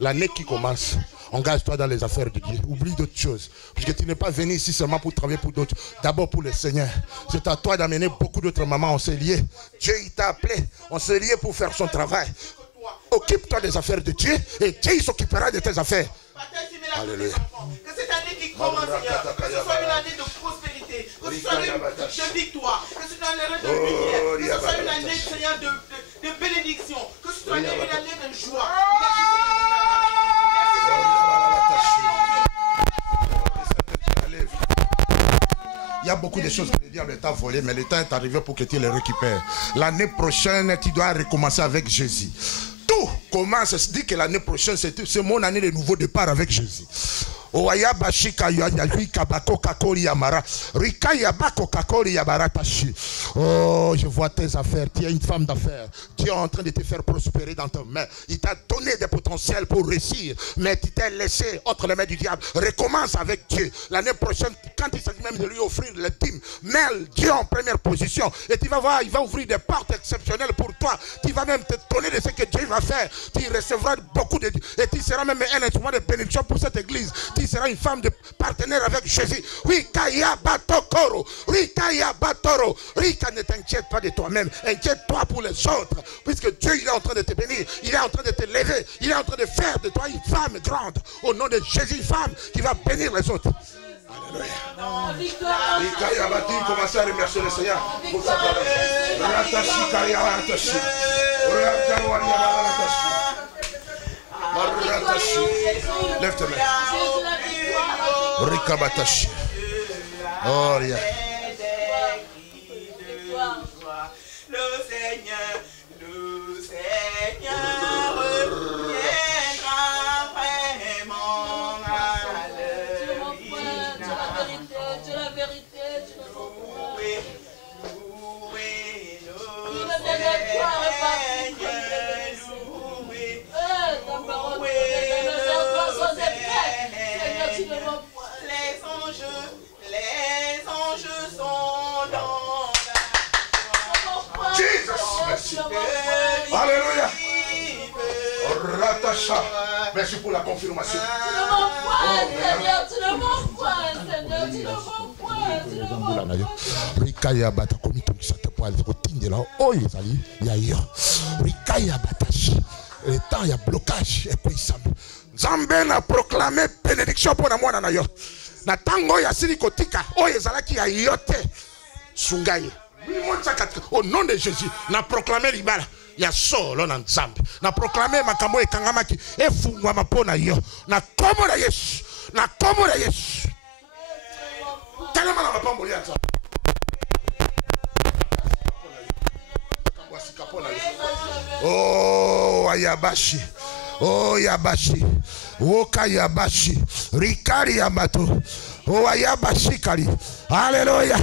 L'année qui commence, engage-toi dans les affaires de Dieu. Oublie d'autres choses. Parce que tu n'es pas venu ici seulement pour travailler pour d'autres. D'abord pour le Seigneur. C'est à toi d'amener beaucoup d'autres mamans. On s'est liés. Dieu il t'a appelé. On s'est liés pour faire son travail. Occupe-toi des affaires de Dieu et Dieu s'occupera de tes affaires. Alléluia. Que cette année qui commence, Seigneur, que ce soit une année de prospérité, que ce soit une année de victoire, que ce soit une année de lumière, que ce soit une année, Seigneur, de bénédiction, que ce soit une année de joie. Il y a beaucoup de choses que le diable t'a volé, mais le temps est arrivé pour que tu les récupères. L'année prochaine, tu dois recommencer avec Jésus. Tout commence, se dit que l'année prochaine, c'est mon année de nouveau départ avec Jésus. Oh, je vois tes affaires. Tu es une femme d'affaires. Dieu est en train de te faire prospérer dans tes mains. Il t'a donné des potentiels pour réussir, mais tu t'es laissé entre les mains du diable. Recommence avec Dieu. L'année prochaine, quand il s'agit même de lui offrir le dîme, mets Dieu en première position. Et tu vas voir, il va ouvrir des portes exceptionnelles pour toi. Tu vas même te donner de ce que Dieu va faire. Tu recevras beaucoup de Dieu. Et tu seras même un instrument de bénédiction pour cette église. Tu seras une femme de partenaire avec Jésus. Oui, Kaya Batokoro. Oui, Kaya Batoro. Oui, ne t'inquiète pas de toi-même. Inquiète-toi pour les autres. Puisque Dieu, il est en train de te bénir. Il est en train de te lever. Il est en train de faire de toi une femme grande. Au nom de Jésus, une femme qui va bénir les autres. Alléluia. Commencez à remercier le Seigneur pour sa parole. Lève tes mains. Rikabatashi. Oh, yeah. Le Seigneur viendra vraiment à l'heure. Dieu la vérité, Dieu la louer le les anges sont dans la Jesus, merci. Alléluia. Rattacha. Merci pour la confirmation. Tu ne m'en points, Seigneur, tu ne m'en points, Seigneur, tu ne m'en points, tu ne m'en points. Rikaya bata komito kisate po ali kotindela oyo ezali ya yo. Rikaya batashi. Le temps il y a blocage et puis ça. Nzambe na proclamer bénédiction pour na mwana na yo. Na tango ya sili kotika oyo ezalaki ya yo te. Sungaye. Au nom de Jésus, na proclamer libala. Ya solo na nzambe. Na proclamer makambo ekangamaki efungwa mapona yo. Na komo na Yesu. Na komo na Yesu. Kalama na mapambo ya nzambe. Oh, ayabashi. Oh, yabashi. Woka yabashi. Rikari yabato. Oh, ayabashi kari. Alléluia.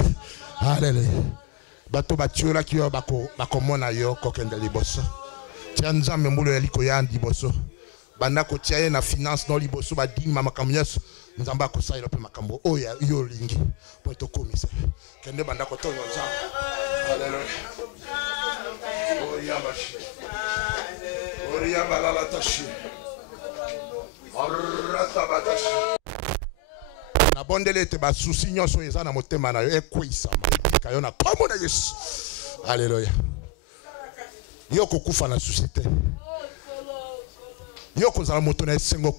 Alléluia. Bato batiola ki yo bako mona yo kokende liboso. Tia nzambe mbulu ya liko ya liboso. Banda ko tia na finance no liboso ba dima makambo yesu. Nzamba ko sa pe makambo oya yo lingi. Po to komisa. Kende banda ko tonyo nzambe. Alléluia. Oya bashi. Oya balala tashi. Arata batashi. Na bondele te ba souci nyonso eza na motema na yo ekwisama. Kayona komo na Yesu. Alléluia. Yo kokufa na société. Yo kozala moto na esengo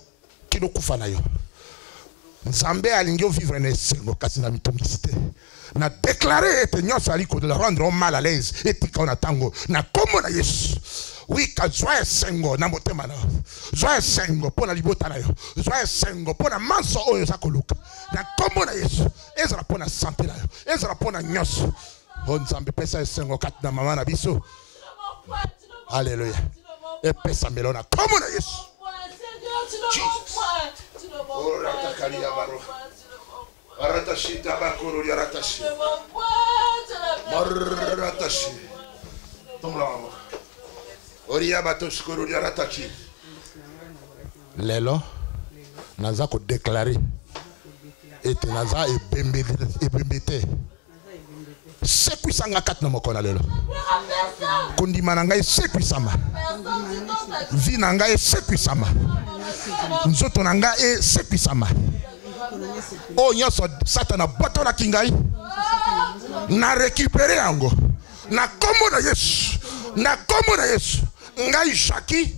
kino kufa na yo. Nzambe alingi vivre na esengo kasi na mitongisi te. Na déclarer ete nyonso ali ko de la rendre mal à l'aise etika na tango na komo na Yesu. Oui, ka joie esengo na motema na. Joie esengo pona libota na yo. Joie esengo pona manso oyo zakoluka. Na komo na Yesu. Ezra pona santé na yo. Ezra pona nyonso. O nzambe pesa esengo kati na mama na biso. Alléluia. Et pesa melona komo na Yesu. Oh, ratakali ya baro. Aratashi tabakoro ya ratashi. Maratashi. Tomla mama. Oria batoshkoro ya ratashi. Lelo, naza ko déclarer. Et naza ebembete. C'est puissant à 4 namokona lelo. Kondima na ngai c'est puissant. Vi na ngai c'est puissant. Nzoto na ngai c'est puissant. Oh nyoso satana boto na kingai. Na récupérer yango. Na kombo na Yesu. Na kombo na Yesu. Ngai Jackie.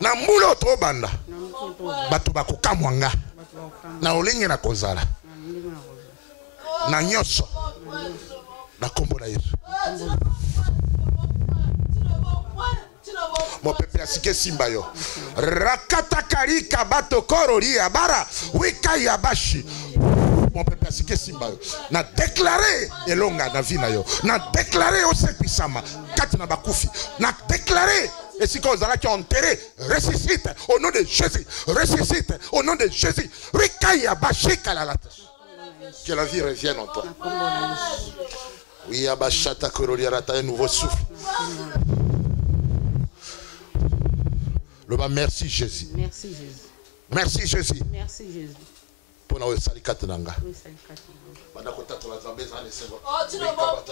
Na mulo to banda. Bato bakokamwa nga. Na olinge na kozala. Na nyoso na kombo na Yesu. Mon pépé asike simba yo. Rakata karika bato korori abara wika yabashi. Mon pépé asike simba yo. Na déclaré elonga na vie na yo. Na déclaré au sepisama kati na bakufi. Na déclaré et si qu'on a qui enterré, ressuscite au nom de Jésus. Ressuscite au nom de Jésus. Wika yabashi kalalata. Que la vie revienne en toi. Oui, Abashata Koroliarata, un nouveau souffle. Le bas, merci Jésus. Merci Jésus. Merci Jésus. Merci Jésus. Pour nous, salikatunanga. Oui, salikatunanga. Oh, tu ne m'en pas,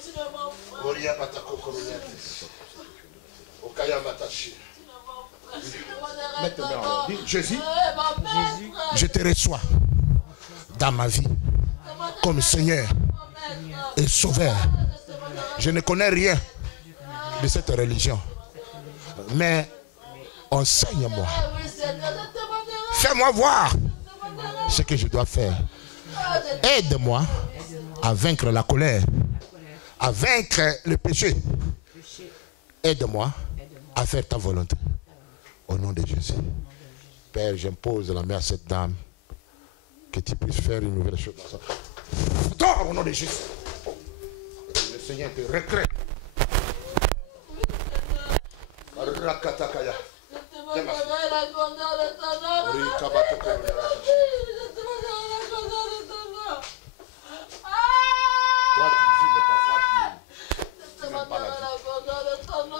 tu ne m'en pas. Maintenant, dis Jésus, je te reçois dans ma vie comme Seigneur et Sauveur. Je ne connais rien de cette religion, mais enseigne-moi. Fais-moi voir ce que je dois faire. Aide-moi à vaincre la colère, à vaincre le péché. Aide-moi à faire ta volonté. Au nom de Jésus. Père, j'impose la main à cette dame. Que tu puisses faire une nouvelle chose dans ça. Dors au nom de Jésus. Le Seigneur te recrée. Rakatakaya.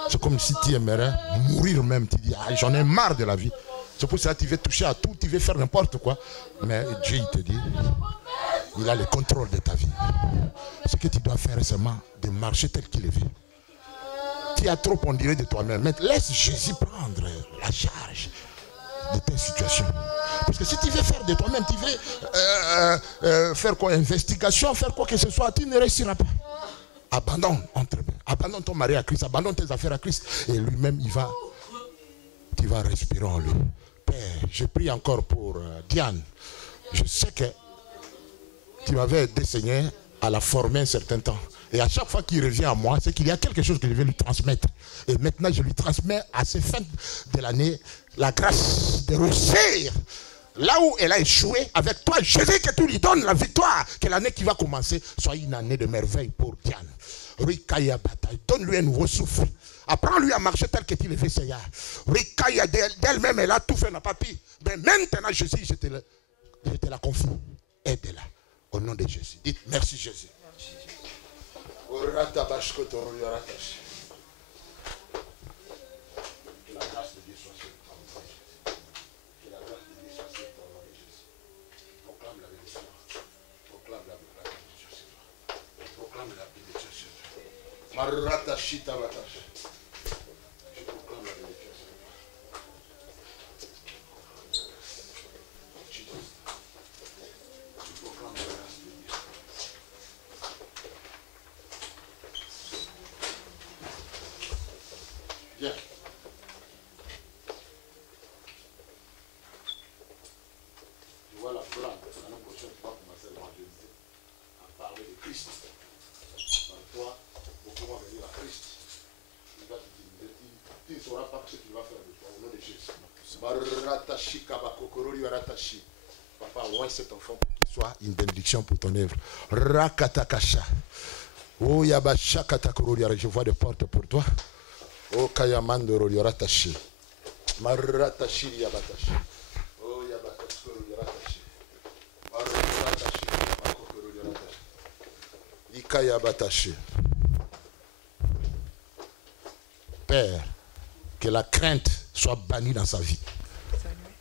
C'est comme si tu aimerais mourir même. Tu dis, ah, j'en ai marre de la vie. C'est pour ça que tu veux toucher à tout, tu veux faire n'importe quoi. Mais Dieu, il te dit, il a le contrôle de ta vie. Ce que tu dois faire, c'est seulement de marcher tel qu'il est vu. Tu as trop pondéré de toi-même. Mais laisse Jésus prendre la charge de tes situations. Parce que si tu veux faire de toi-même, tu veux faire quoi, investigation, faire quoi que ce soit, tu ne réussiras pas. Abandonne abandonne ton mari à Christ, abandonne tes affaires à Christ. Et lui-même, tu vas respirer en lui. Père, je prie encore pour Diane. Je sais que tu m'avais aidé, Seigneur, à la former un certain temps. Et à chaque fois qu'il revient à moi, c'est qu'il y a quelque chose que je vais lui transmettre. Et maintenant, je lui transmets à ces fins de l'année la grâce de réussir. Là où elle a échoué, avec toi, Jésus, que tu lui donnes la victoire. Que l'année qui va commencer soit une année de merveille pour Diane. Donne-lui un nouveau souffle. Apprends-lui à marcher tel que tu le fais, Seigneur. D'elle-même, elle a tout fait, n'a pas pu. Mais maintenant, Jésus, je te la confie. Aide-la. Au nom de Jésus. Dites merci, Jésus. Que la grâce de Dieu soit sur toi. Que la grâce de Dieu soit sur toi, au nom de Jésus. Proclame la bénédiction. Proclame la bénédiction sur toi. Proclame la bénédiction sur toi. Marata Shita Batash. Je proclame la bénédiction sur toi. Jesus. Je proclame la grâce de Dieu. Bien. Tu vois la flamme. L'année prochaine, tu vas commencer à évangéliser, à parler de Christ. Par toi, beaucoup vont venir à Christ. Il va t'utiliser. Tu ne sauras pas ce qu'il va faire de toi au nom de Jésus. Papa, loin cet enfant pour qu'il soit une bénédiction pour ton œuvre. Rakatakasha. Oh Yabasha Katakururia, je vois des portes pour toi. Oh Kayamandoro Yoratashi. Maratashi Yabatashi. Oh Yabatashkoro Yoratashi. Maratashi Makokoro Yoratashi. Ikayabatashi. Père, Que la crainte soit bannie dans sa vie.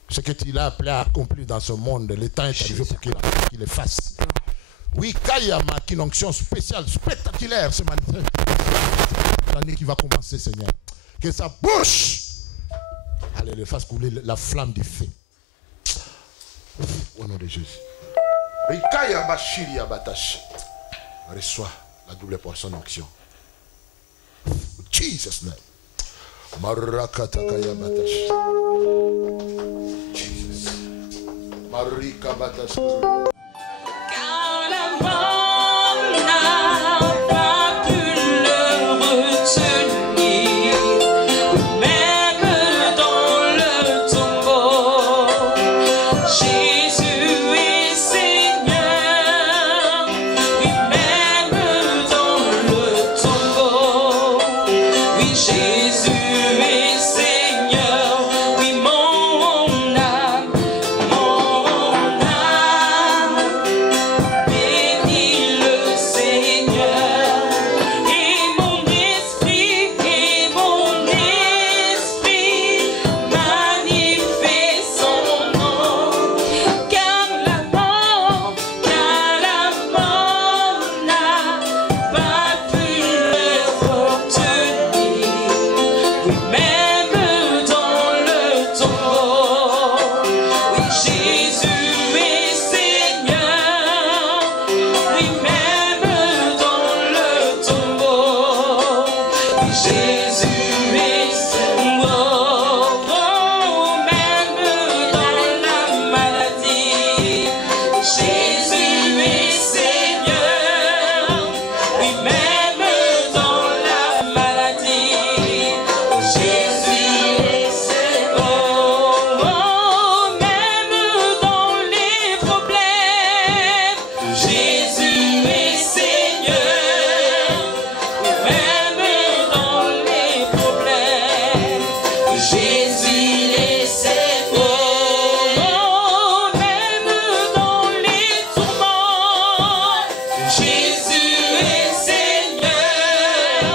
Ce que tu l'as appelé à accomplir dans ce monde, le temps est arrivé pour qu'il le fasse. Oui, Kayama, une onction spéciale, spectaculaire, ce matin. L'année qui va commencer, Seigneur. Que sa bouche, allez, le fasse couler la flamme du feu. Au nom de Jésus. Reçois la double portion d'onction. Jesus name. Marakatakaya batash. Jesus. Marika batash. Car la mort n'a pas pu le retenir, même dans le tombeau. Jésus est Seigneur, oui, même dans le tombeau. Oui, Jésus est Seigneur, oui, mon âme, bénis le Seigneur, et mon esprit manifeste son nom, car la mort n'a pas pu le retenir, oui, même dans le tombeau. Oui, Jésus est Seigneur, oui, même dans le tombeau. Oui, Jésus est Seigneur, oh, même dans la maladie. Jésus est Seigneur, oui, même dans la maladie. Jésus est Seigneur, oh, même dans les problèmes. Jésus est Seigneur, oui, même dans les problèmes. Jésus est Seigneur, oh, même dans les tourments. Jésus est Seigneur,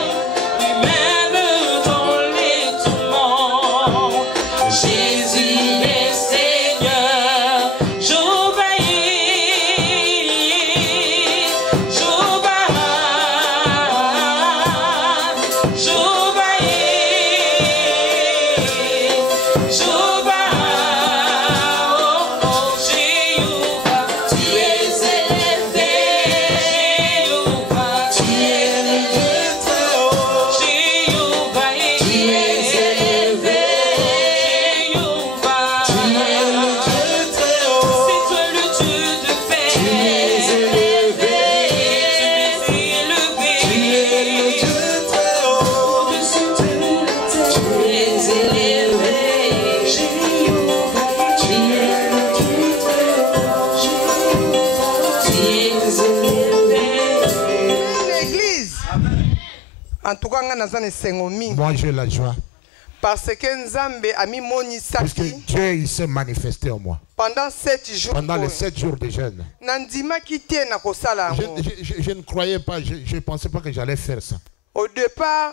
oui, même dans les tourments. Jésus est Seigneur, j'obéis, oh, Jéhovah, tu es élevé, Jéhovah, tu es élevé, Jéhovah, tu es élevé, Jéhovah, tu es élevé, c'est toi le Dieu de paix, tu es élevé, tu es élevé, tu es le Dieu très haut, au-dessus de la terre, tu es élevé, Jéhovah, tu es le Dieu très haut, Jéhovah, tu es élevé. L'église. En tout cas, Moi, j'ai la joie. parce que Nzambe a mis Parce que monisaki Dieu, il s'est manifesté en moi. pendant 7 jours. Pendant les 7 jours de jeûne. Nandimaki te na kosala yango. Je ne croyais pas, je ne pensais pas que j'allais faire ça. Au départ,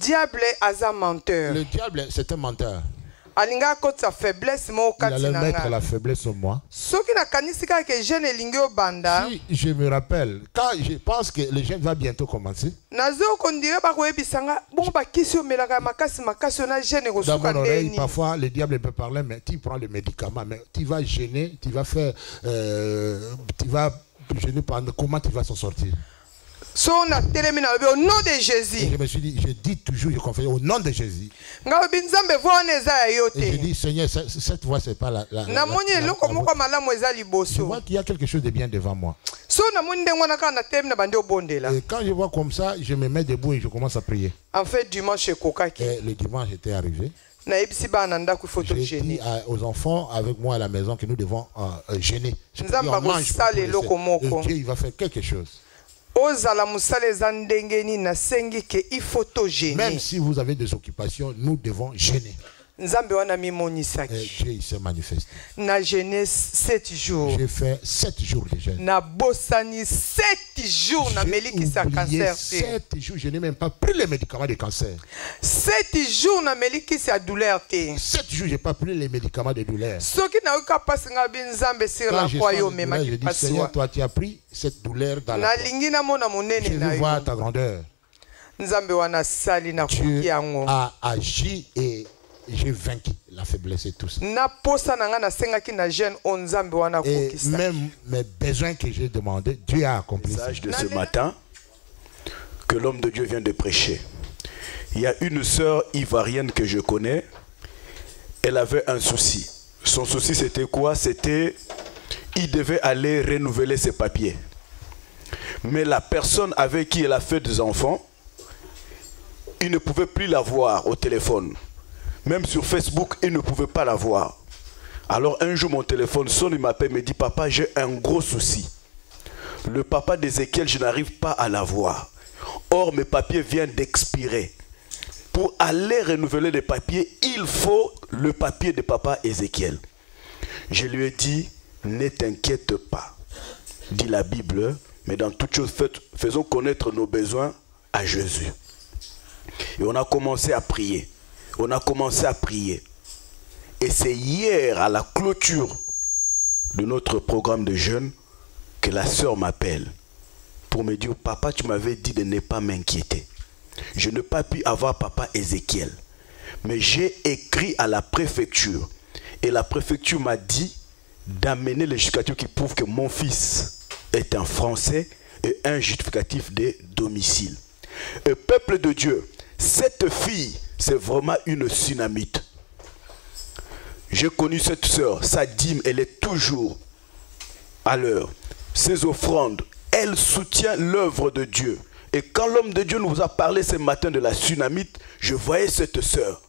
diable aza menteur. Le diable, c'est un menteur. Alinga kotsa faiblesse mo Il allait kati na mettre nga. la faiblesse en moi. Soki na kanisi kaka ke jeune elingi obanda. Si je me rappelle, quand je pense que le jeûne va bientôt commencer, Nazo kondire ba koyebisanga bon ba kisi omelaka makasi na jeune dans kosuka mon oreille, ndeni. parfois le diable peut parler, mais tu prends le médicament, mais tu vas gêner, tu vas faire, tu vas gêner pendant comment tu vas s'en sortir. So na telemi na lobi au nom de Et Jésus. je me suis dit, je dis toujours, je confesse au nom de Jésus. Nga lobi Nzambe vona eza ya yo Et je te. dis, Seigneur, cette voix, c'est pas la. Na moni eloko moko malamu eza Je liboso. vois qu'il y a quelque chose de bien devant moi. So na moni ndengo na kana telemi na bande obondela. Et quand je vois comme ça, je me mets debout et je commence à prier. En fait dimanche ekokaki. Et le dimanche était arrivé. Na yebisi bana ndako photo J'ai dit gêner. aux enfants avec moi à la maison que nous devons gêner. Nzambe akosala eloko moko. Dieu, il va faire quelque chose. Ozala musala eza ndenge nini nasengi ke il faut to Même gêner. si vous avez des occupations, nous devons gêner. Et Dieu il s'est manifesté. Na Genèse 7 jours. J'ai fait 7 jours de jeûne. Na bosani 7 jours na meliki sa cancer. 7 jours, je n'ai même pas pris les médicaments de cancer. 7 jours na meliki sa douleur te. 7 jours, je n'ai pas pris les médicaments de douleur. Soki na uka pasi nga binzambe sur la croix yo mema je dis Seigneur, toi tu as pris cette douleur dans la croix. lingi na mona Je monene na veux yo. voir ta grandeur. Nzambe wana sali na Dieu kuki yango. a agi et j'ai vaincu la faiblesse et tout ça. Na posa na nga na sengaki na jeune on nzambe wana Et kokisa. même mes besoins que j'ai demandé, Dieu a accompli ça. Message de ce matin que l'homme de Dieu vient de prêcher. Il y a une sœur ivoirienne que je connais. Elle avait un souci. Son souci c'était quoi? C'était il devait aller renouveler ses papiers. Mais la personne avec qui elle a fait des enfants, il ne pouvait plus la voir au téléphone. Même sur Facebook, il ne pouvait pas la voir. Alors un jour, mon téléphone sonne, il m'appelle, il me dit, papa, j'ai un gros souci. Le papa d'Ézéchiel, je n'arrive pas à la voir. Or, mes papiers viennent d'expirer. Pour aller renouveler les papiers, il faut le papier de papa Ézéchiel. Je lui ai dit, ne t'inquiète pas, dit la Bible, mais dans toutes choses, faisons connaître nos besoins à Jésus. Et on a commencé à prier. On a commencé à prier. Et c'est hier, à la clôture de notre programme de jeûne, que la sœur m'appelle pour me dire, papa, tu m'avais dit de ne pas m'inquiéter. Je n'ai pas pu avoir papa Ézéchiel. Mais j'ai écrit à la préfecture. Et la préfecture m'a dit d'amener le justificatif qui prouve que mon fils est un Français et un justificatif de domicile. Et peuple de Dieu, cette fille, c'est vraiment une Sunamite. J'ai connu cette sœur, sa dîme, elle est toujours à l'heure. Ses offrandes, elle soutient l'œuvre de Dieu. Et quand l'homme de Dieu nous a parlé ce matin de la Sunamite, je voyais cette sœur.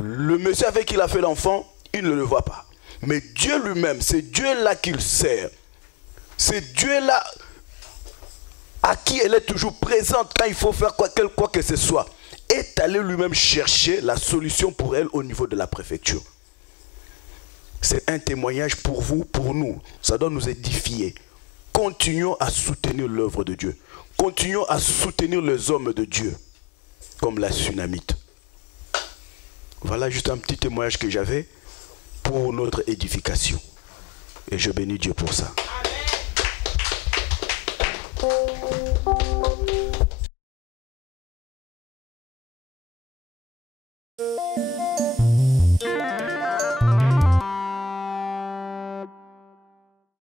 Le monsieur avec qui il a fait l'enfant, il ne le voit pas. Mais Dieu lui-même, c'est Dieu-là qu'il sert. C'est Dieu-là à qui elle est toujours présente quand il faut faire quoi que ce soit. Est allé lui-même chercher la solution pour elle au niveau de la préfecture. C'est un témoignage pour vous, pour nous. Ça doit nous édifier. Continuons à soutenir l'œuvre de Dieu. Continuons à soutenir les hommes de Dieu, comme la Sunamite. Voilà juste un petit témoignage que j'avais pour notre édification. Et je bénis Dieu pour ça. Amen.